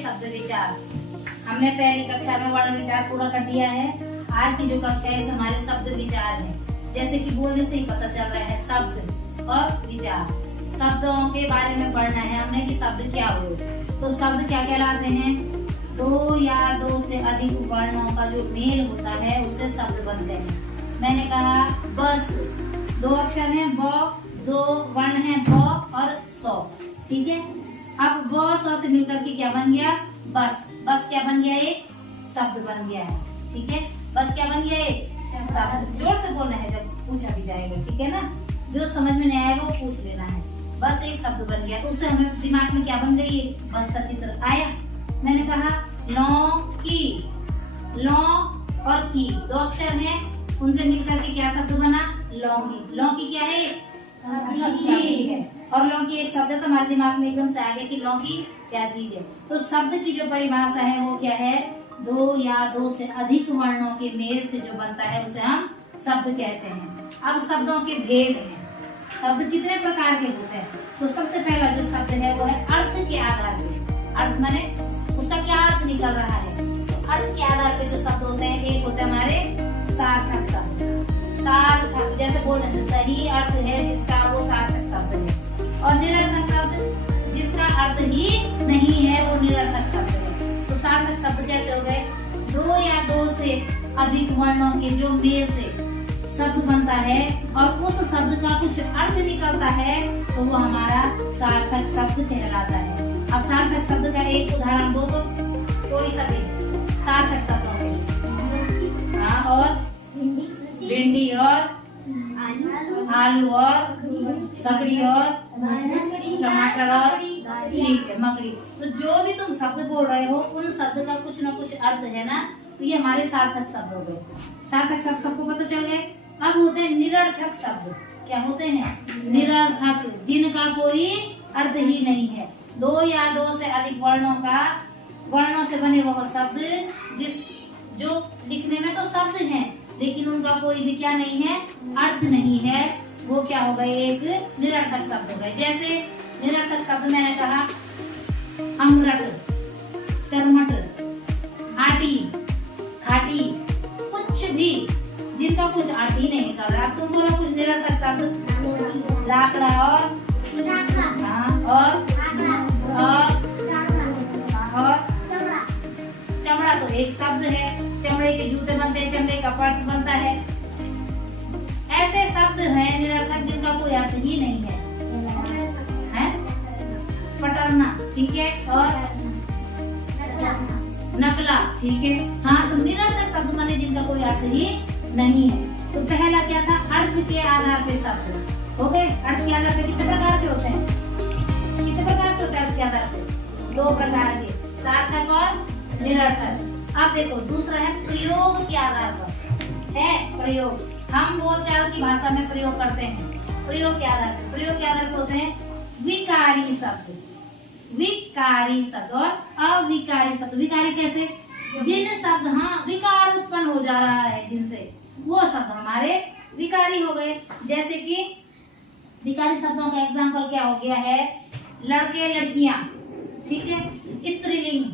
शब्द विचार। हमने पहली कक्षा में वर्ण विचार पूरा कर दिया है। आज की जो कक्षा है हमारे शब्द विचार है। जैसे कि बोलने से ही पता चल रहा है शब्द और विचार। शब्दों के बारे में पढ़ना है हमने कि शब्द क्या हुए। तो शब्द क्या कहलाते हैं? दो या दो से अधिक वर्णों का जो मेल होता है उससे शब्द बनते हैं। मैंने कहा बस, दो अक्षर हैं ब, दो वर्ण हैं ब और सौ। ठीक है, अब ब सौ से मिलकर के क्या बन गया? बस। बस क्या बन गया? एक शब्द बन गया है। ठीक है, बस क्या बन गया? एक शब्द। जोर से बोलना है जब पूछा भी जाएगा। ठीक है ना, जो समझ में नहीं आएगा वो पूछ लेना है। बस एक शब्द बन गया, उससे हमें दिमाग में क्या बन गई? बस का चित्र आया। मैंने कहा लौकी, लौ और की दो अक्षर हैं, उनसे मिलकर के क्या शब्द बना? लौकी। लौकी क्या है? सब्जी है। और लौकी एक शब्द है, तो हमारे दिमाग में एकदम से आ गया कि लौकी क्या चीज है। तो शब्द की जो परिभाषा है वो क्या है? दो या दो से अधिक वर्णों के मेल से जो बनता है उसे हम शब्द कहते हैं। अब शब्दों के भेद हैं। शब्द कितने प्रकार के होते हैं? तो सबसे पहला जो शब्द है वो है अर्थ के आधार पे। अर्थ माने उसका क्या अर्थ निकल रहा है। तो अर्थ के आधार पे जो शब्द होते हैं, एक होते हैं हमारे सार्थक शब्द। सार्थक जैसे बोलने से सही अर्थ है जिसका, वो सार्थक शब्द है। और निरर्थक शब्द जिसका अर्थ ही नहीं है वो निरर्थक शब्द है। तो सार्थक शब्द कैसे हो गए? दो या दो से अधिक वर्णों के जो मेल से शब्द बनता है और उस शब्द का कुछ अर्थ निकलता है तो वो हमारा सार्थक शब्द कहलाता है। अब सार्थक शब्द का एक उदाहरण दो तो कोई सा भी सार्थक शब्दों के। हाँ, और भिंडी और आलू और ककड़ी और टमाटर और ठीक है मकड़ी। तो जो भी तुम शब्द बोल रहे हो उन शब्द का कुछ न कुछ अर्थ है ना, तो ये हमारे सार्थक शब्द हो गए। सार्थक शब्द सबको पता चल गए। अब होते हैं निरर्थक शब्द। क्या होते हैं? निरर्थक, जिनका कोई अर्थ ही नहीं है। दो या दो से अधिक वर्णों से बने वो शब्द जो लिखने में तो शब्द हैं लेकिन उनका कोई भी क्या नहीं है? अर्थ नहीं है। वो क्या हो गए? एक निरर्थक शब्द हो गए। जैसे निरर्थक शब्द मैंने कहा अमृत, चरमट, आटी, खाटी, कुछ भी जिनका कुछ अर्थ ही नहीं निकल रहा। तुम बोलो कुछ निरर्थक शब्द। लाकड़ा और चमड़ा तो एक शब्द है। चमड़े के जूते बनते हैं, चमड़े का पर्स बनता है। ऐसे शब्द हैं निरर्थक जिनका कोई अर्थ ही नहीं है। पटरना, ठीक है, और नकला, ठीक है। हाँ, तो निरर्थक शब्द माने जिनका कोई अर्थ ही नहीं है। तो पहला क्या था? अर्थ के आधार पे शब्द हो गए। अर्थ के आधार पे कितने प्रकार के होते हैं? कितने प्रकार के होते हैं अर्थ के आधार पे? दो प्रकार के, सार्थक और निरर्थक। अब देखो दूसरा है प्रयोग के आधार पर। है प्रयोग, हम बोलचाल की भाषा में प्रयोग करते हैं। प्रयोग के आधार पर, प्रयोग के आधार पर होते हैं विकारी शब्द, विकारी शब्द और अविकारी शब्द। विकारी कैसे? जिन शब्द हाँ विकार उत्पन्न हो जा रहा है जिनसे, वो शब्द हमारे विकारी हो गए। जैसे कि विकारी शब्दों का एग्जाम्पल क्या हो गया है? लड़के लड़कियां, ठीक है, स्त्रीलिंग,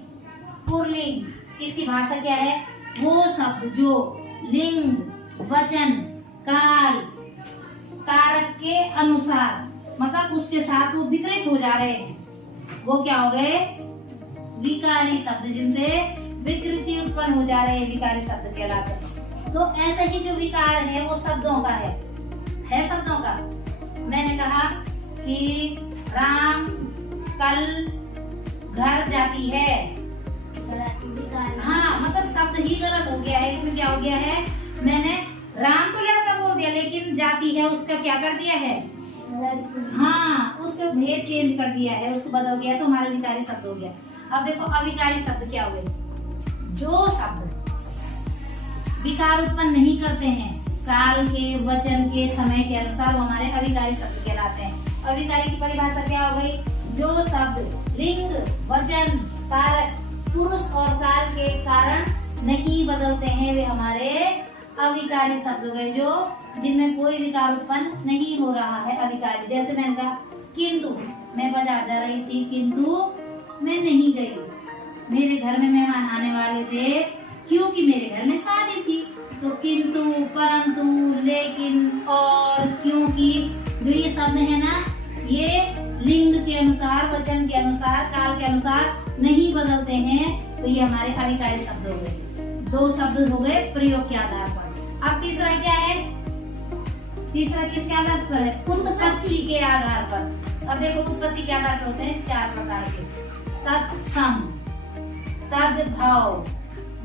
पुल्लिंग। इसकी भाषा क्या है? वो शब्द जो लिंग, वचन, काल, कारक के अनुसार मतलब उसके साथ वो विकृत हो जा रहे हैं, वो क्या हो गए? विकारी शब्द। जिनसे विकृति उत्पन्न हो जा रहे हैं विकारी शब्द कहलाते हैं। तो ऐसे ही जो विकार है वो शब्दों का है शब्दों का। मैंने कहा कि राम कल घर जाती है। हाँ, मतलब शब्द ही गलत हो गया है। इसमें क्या हो गया है? मैंने राम को लड़का बोल दिया लेकिन जाती है उसका क्या कर दिया है? हाँ, उसका भेद चेंज कर दिया है, उसको बदल दिया, तो हमारा विकारी शब्द हो गया। अब देखो अविकारी शब्द क्या हुए? जो शब्द विकार उत्पन्न नहीं करते हैं, काल के, वचन के, समय के अनुसार, वो हमारे अविकारी शब्द कहलाते हैं। अविकारी की परिभाषा क्या हो गई? जो शब्द लिंग, वचन, कारक, पुरुष और काल के कारण नहीं बदलते हैं वे हमारे अविकारी शब्द हो गए। जो जिनमें कोई विकार उत्पन्न नहीं हो रहा है, अविकारी। जैसे मैंने कहा किंतु मैं बाजार जा रही थी किंतु मैं नहीं गई। मेरे घर में मेहमान आने वाले थे क्योंकि मेरे घर में शादी थी। तो किंतु, परंतु, लेकिन, और, क्योंकि, जो ये शब्द है ना, ये लिंग के अनुसार, वचन के अनुसार, काल के अनुसार नहीं बदलते हैं। तो ये हमारे अभिकारी शब्द हो गए। 2 शब्द हो गए प्रयोग के आधार पर। अब तीसरा क्या है? तीसरा किसके आधार पर है? उत्पत्ति के आधार पर। अब देखो उत्पत्ति के आधार पर होते हैं 4 प्रकार के। तत्सम, तद्भव,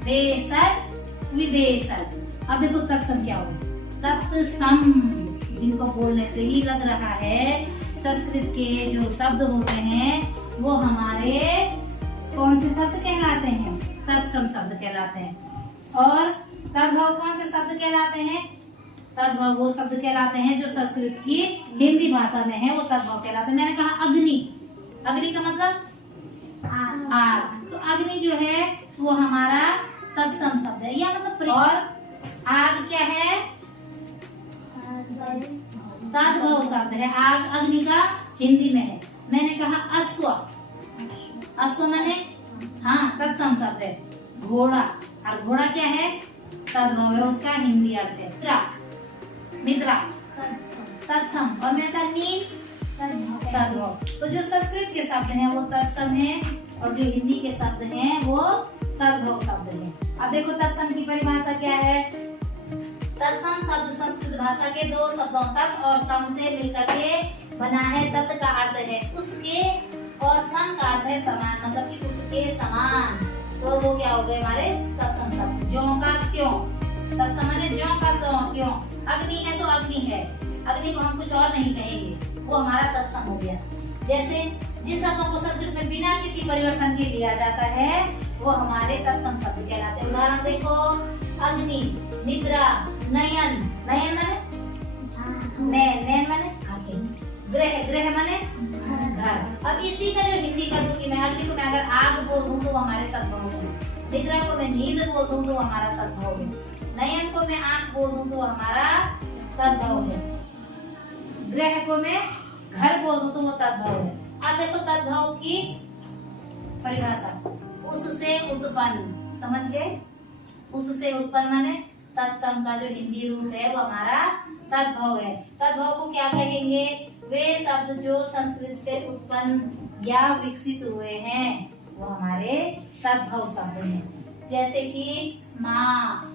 देशज, विदेशज। अब देखो तत्सम क्या हो? तत्सम, जिनको बोलने से ही लग रहा है संस्कृत के जो शब्द होते हैं वो हमारे कौन से शब्द कहलाते हैं? तत्सम शब्द कहलाते हैं। और तद्भव कौन से शब्द कहलाते हैं? तद्भव वो शब्द कहलाते हैं जो संस्कृत की हिंदी भाषा में है, वो तद्भव कहलाते हैं। मैंने कहा अग्नि, अग्नि का मतलब आग। तो अग्नि जो है वो हमारा तत्सम शब्द है, या मतलब। और आग क्या है? तद्भव शब्द है। आग अग्नि का हिंदी में है। मैंने कहा अश्व, अश्व माने हाँ तत्सम शब्द है। घोड़ा, और घोड़ा क्या है? तद्भव है, उसका हिंदी अर्थ है। निद्रा, निद्रा तत्सम। और मैं कहा नींद, तद्भव। तो जो संस्कृत के शब्द हैं वो तत्सम हैं, और जो हिंदी के शब्द हैं वो तद्भव शब्द हैं। अब देखो तत्सम की परिभाषा क्या है? तत्सम शब्द संस्कृत भाषा के 2 शब्दों तत् और सम से मिलकर के बना है। तत् का अर्थ है उसके, और सम का अर्थ है समान, मतलब कि उसके समान। तो वो क्या हो गए हमारे तत्सम शब्द। ज्यों का त्यों, तत्सम माने ज्यों का त्यों। अग्नि है तो अग्नि है, अग्नि को हम कुछ और नहीं कहेंगे, वो हमारा तत्सम हो गया। जैसे जिन शब्दों को संस्कृत में बिना किसी परिवर्तन के लिया जाता है वो हमारे तत्सम शब्द कहलाते हैं। उदाहरण देखो, अग्नि, निद्रा, नयन, नयन माने नैन माने आंखें, ग्रह, ग्रह माने घर। अब इसी का जो हिंदी कर दूं कि मैं अग्नि को मैं अगर आग बोल दूं तो वो हमारे तत्व हो गए। निद्रा को मैं नींद बोल दूं तो हमारा तत्व हो गया। नयन को मैं आंख बोल दूं तो हमारा तद्भव है। ग्रह को मैं घर बोल दूं तो वो तद्भव है। अब देखो तद्भव की परिभाषा, उससे उत्पन्न, समझ गए? उससे उत्पन्न माने तत्सम का जो हिंदी रूप है वो हमारा तद्भव है। तद्भव को क्या कहेंगे? वे शब्द जो संस्कृत से उत्पन्न या विकसित हुए हैं वो हमारे तद्भव शब्द हैं। जैसे कि माँ,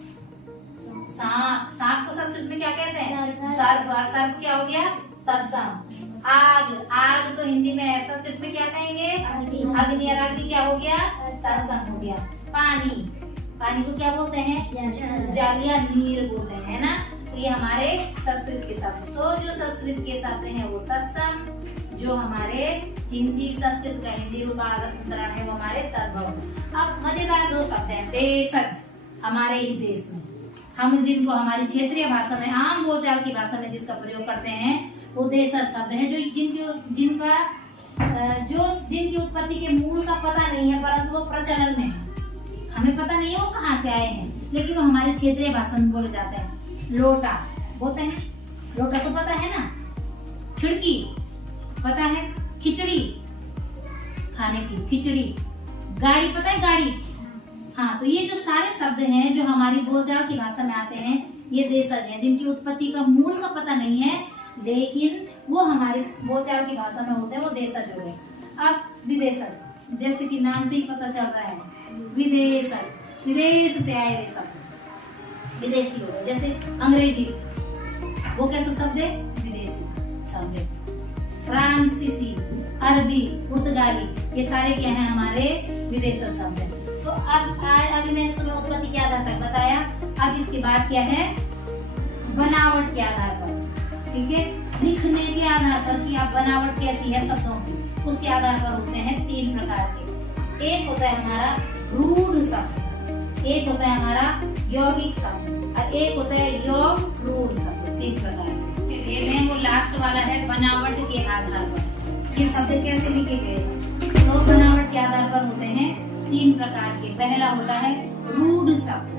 सांप, सांप को संस्कृत में क्या कहते हैं? सर्प, सर्प क्या हो गया? तत्सम। आग, आग तो हिंदी में, संस्कृत में क्या कहेंगे? अग्नि, और अग्नि क्या हो गया? तत्सम हो गया। पानी, पानी को क्या बोलते हैं? जल या नीर बोलते हैं, है ना? तो ये हमारे संस्कृत के शब्द। तो जो संस्कृत के शब्द हैं वो तत्सम, जो हमारे हिंदी संस्कृत का हिंदी रूपांतरण है वो हमारे तद्भव। अब मजेदार 2 शब्द हैं। देशज, हमारे ही देश में, हम जिनको हमारी क्षेत्रीय भाषा में, आम बोलचाल की भाषा में जिसका प्रयोग करते हैं वो देशज शब्द है। जो जिनकी उत्पत्ति के मूल का पता नहीं है परंतु वो प्रचलन में है, हमें पता नहीं है वो कहाँ से आए हैं, लेकिन वो हमारे क्षेत्रीय भाषा में बोले जाते हैं। लोटा बोलते हैं, लोटा तो पता है ना। खिड़की पता है, खिचड़ी खाने की खिचड़ी। गाड़ी पता है, गाड़ी। हाँ, तो ये जो सारे शब्द हैं जो हमारी बोलचाल की भाषा में आते हैं ये देशज हैं, जिनकी उत्पत्ति का मूल का पता नहीं है लेकिन वो हमारी बोलचाल की भाषा में होते हैं, वो देशज हो गए। अब विदेशज, जैसे कि नाम से ही पता चल रहा है, विदेशज, विदेश से आए हुए शब्द विदेशी हो गए। जैसे अंग्रेजी, वो कैसा शब्द है? विदेशी शब्द है। फ्रांसीसी, अरबी, पुर्तगाली, ये सारे क्या है? हमारे विदेशी शब्द है। तो अब अभी मैंने तुम्हें उत्पत्ति के आधार पर बताया। अब इसके बाद क्या है? बनावट के आधार पर, ठीक है, लिखने के आधार पर कि आप बनावट कैसी है शब्दों की, उसके आधार पर होते हैं 3 प्रकार के। एक होता है हमारा रूढ़ शब्द, एक होता है हमारा यौगिक शब्द, और एक होता है योग रूढ़ शब्द। 3 प्रकार के। ये वो लास्ट वाला है बनावट के आधार पर। ये शब्द कैसे लिखे गए? तो बनावट के आधार पर होते हैं 3 प्रकार के। पहला होता है रूढ़ शब्द,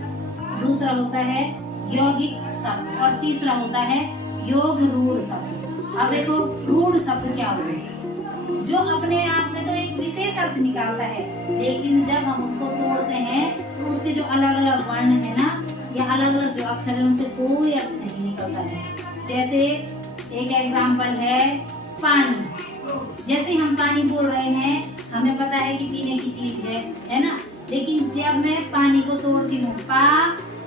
दूसरा होता है यौगिक शब्द, और तीसरा होता है योग रूढ़ शब्द। अब देखो रूढ़ शब्द क्या होता है? जो अपने आप में तो एक विशेष अर्थ निकालता है, लेकिन जब हम उसको तोड़ते हैं तो उसके जो अलग अलग वर्ण है ना या अलग अलग जो अक्षर है उनसे कोई अर्थ नहीं निकलता है। जैसे एक एग्जाम्पल है पानी। जैसे हम पानी बोल रहे हैं हमें पता है कि पीने की चीज है ना, लेकिन जब मैं पानी को तोड़ती हूँ पा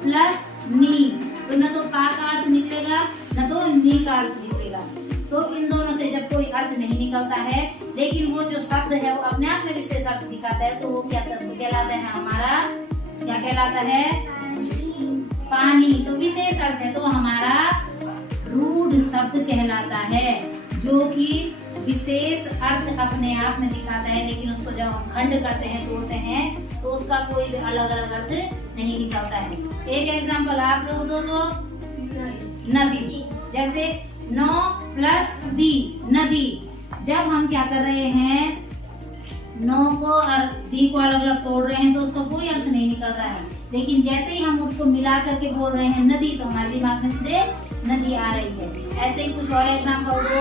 प्लस नी, तो न तो पा का अर्थ निकलेगा न तो नी का अर्थ निकलेगा। तो इन दोनों से जब कोई अर्थ नहीं निकलता है, लेकिन वो जो शब्द है वो अपने आप में विशेष अर्थ दिखाता है, तो वो क्या शब्द कहलाता है? हमारा क्या कहलाता है? पानी। तो विशेष अर्थ है तो हमारा रूढ़ शब्द कहलाता है, जो कि विशेष अर्थ अपने आप में दिखाता है, लेकिन उसको जब हम खंड करते हैं, तोड़ते हैं, तो उसका कोई भी अलग अलग अर्थ नहीं निकलता है। एक एग्जाम्पल आप लोग दो तो नदी। जैसे नो प्लस दी, नदी। जब हम क्या कर रहे हैं, नो को और दी को अलग अलग तोड़ रहे हैं तो उसका कोई अर्थ नहीं निकल रहा है, लेकिन जैसे ही हम उसको मिला करके बोल रहे हैं नदी, तो हमारे दिमाग में सीधे नदी आ रही है। ऐसे ही कुछ और एग्जाम्पल दो।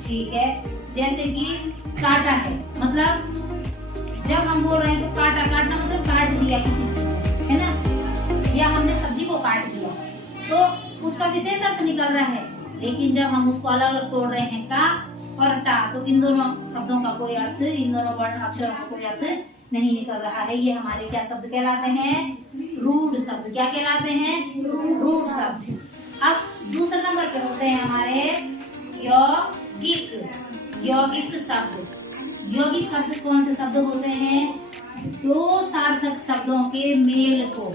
ठीक है, जैसे कि काटा है, मतलब जब हम बोल रहे हैं तो काटा, काटना मतलब काट दिया किसी चीज से, है ना, या हमने सब्जी को काट दिया, तो उसका विशेष अर्थ निकल रहा है। लेकिन जब हम उसको अलग अलग तोड़ रहे हैं का और टा, तो इन दोनों शब्दों का कोई अर्थ, इन दोनों वर्ण अक्षरों का कोई अर्थ नहीं निकल रहा है। ये हमारे क्या शब्द कहलाते हैं? रूढ़ शब्द। क्या कहलाते हैं? रूढ़ शब्द। अब दूसरे नंबर पे होते हैं हमारे यौगिक। यौगिक शब्द। यौगिक शब्द कौन से शब्द होते हैं? दो सार्थक शब्दों के मेल को,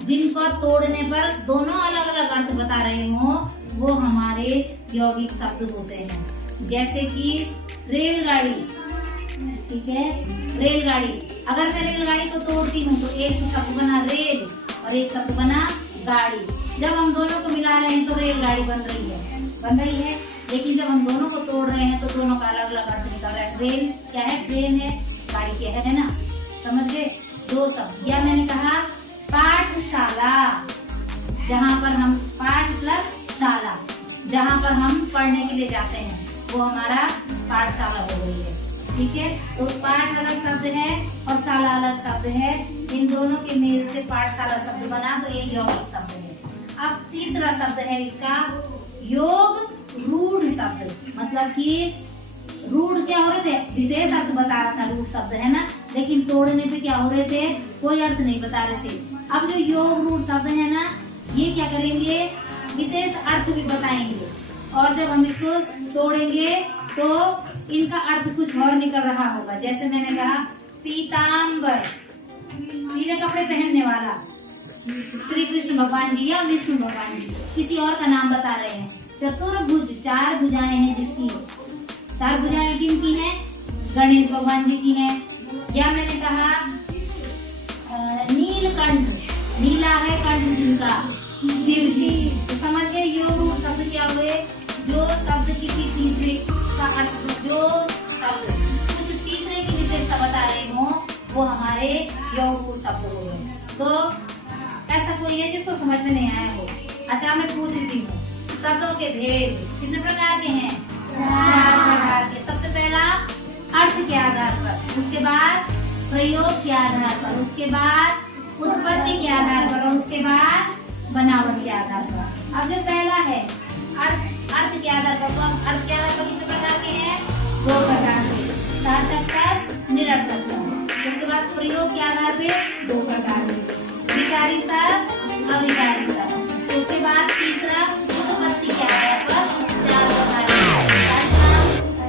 जिनको तोड़ने पर दोनों अलग अलग अर्थ बता रहे हो, वो हमारे यौगिक शब्द होते हैं। जैसे कि रेलगाड़ी। ठीक है, रेलगाड़ी। अगर मैं रेलगाड़ी को तोड़ती हूँ तो एक शब्द बना रेल और एक शब्द बना गाड़ी। जब हम दोनों को मिला रहे हैं तो रेलगाड़ी बन रही है, लेकिन जब हम दोनों को तोड़ रहे हैं तो दोनों का अलग अलग अर्थ निकल रहा है। रेल क्या है? ट्रेन है। गाड़ी क्या है ना? समझ गए? दो शब्द। या मैंने कहा पाठशाला, जहाँ पर हम पाठ प्लस शाला, जहाँ पर हम पढ़ने के लिए जाते हैं, वो हमारा पाठशाला हो गई है। ठीक है, तो पाठ अलग शब्द है और शाला अलग शब्द है, इन दोनों के मेल से पाठशाला शब्द बना, तो ये यौगिक शब्द है। अब तीसरा शब्द है इसका योग रूढ़ शब्द। मतलब कि रूढ़ क्या हो रहे थे? विशेष अर्थ बता रहा था रूढ़ शब्द, है ना, लेकिन तोड़ने पे क्या हो रहे थे? कोई अर्थ नहीं बता रहे थे। अब जो योग रूढ़ शब्द है ना, ये क्या करेंगे? विशेष अर्थ भी बताएंगे, और जब हम इसको तोड़ेंगे तो इनका अर्थ कुछ और निकल रहा होगा। जैसे मैंने कहा पीताम्बर, पीले कपड़े पहनने वाला, श्री कृष्ण भगवान जी या विष्णु भगवान जी, किसी और का नाम बता रहे हैं। चतुर्भुज, चार भुजाएं हैं जिसकी, चार भुजाएं किनकी हैं? गणेश भगवान जी की हैं। या मैंने कहा नीलकंठ, नीला है कंठ जिनका, शिव जी। तो समझ गए योग रूढ़ शब्द क्या हुए? जो शब्द किसी तीसरे का अर्थ, जो शब्द कुछ तीसरे की विशेषता बता रहे हो, वो हमारे योग रूढ़ शब्द हो गए। तो ऐसा कोई है जिसको समझ में नहीं आया हो? अच्छा, मैं पूछती हूँ, शब्दों के भेद कितने प्रकार के हैं? 4 प्रकार के। सबसे पहला अर्थ के आधार पर, उसके बाद प्रयोग के आधार पर, उसके बाद उत्पत्ति के आधार पर, और उसके बाद बनावट के आधार पर। अब जो पहला है अर्थ के आधार पर, तो हम अर्थ के आधार पर कितने प्रकार के हैं? 2 प्रकार के, सार्थक शब्द, निरर्थक शब्द। उसके बाद प्रयोग के आधार पे 2 प्रकार के, विकारी शब्द, अविकारी शब्द। उसके बाद तीसरा उत्पत्ति के आधार पर 4 प्रकार के,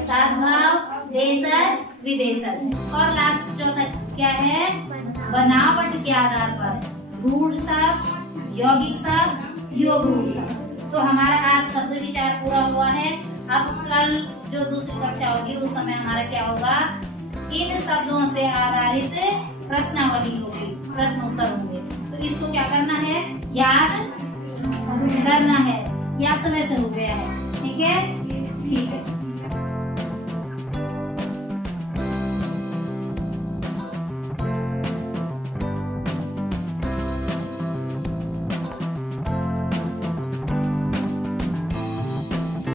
सद्भाव, देशज, विदेशज। और लास्ट चौथा क्या है? बनावट के आधार पर रूढ़ शब्द, यौगिक शब्द, योग रूढ़ शब्द। तो हमारा आज शब्द विचार पूरा हुआ है। अब कल जो दूसरी कक्षा होगी उस समय हमारा क्या होगा? इन शब्दों से आधारित प्रश्नावली होगी, प्रश्न उत्तर होंगे। तो इसको क्या करना है? याद करना है। याद तो वैसे हो गया है। ठीक है, ठीक है।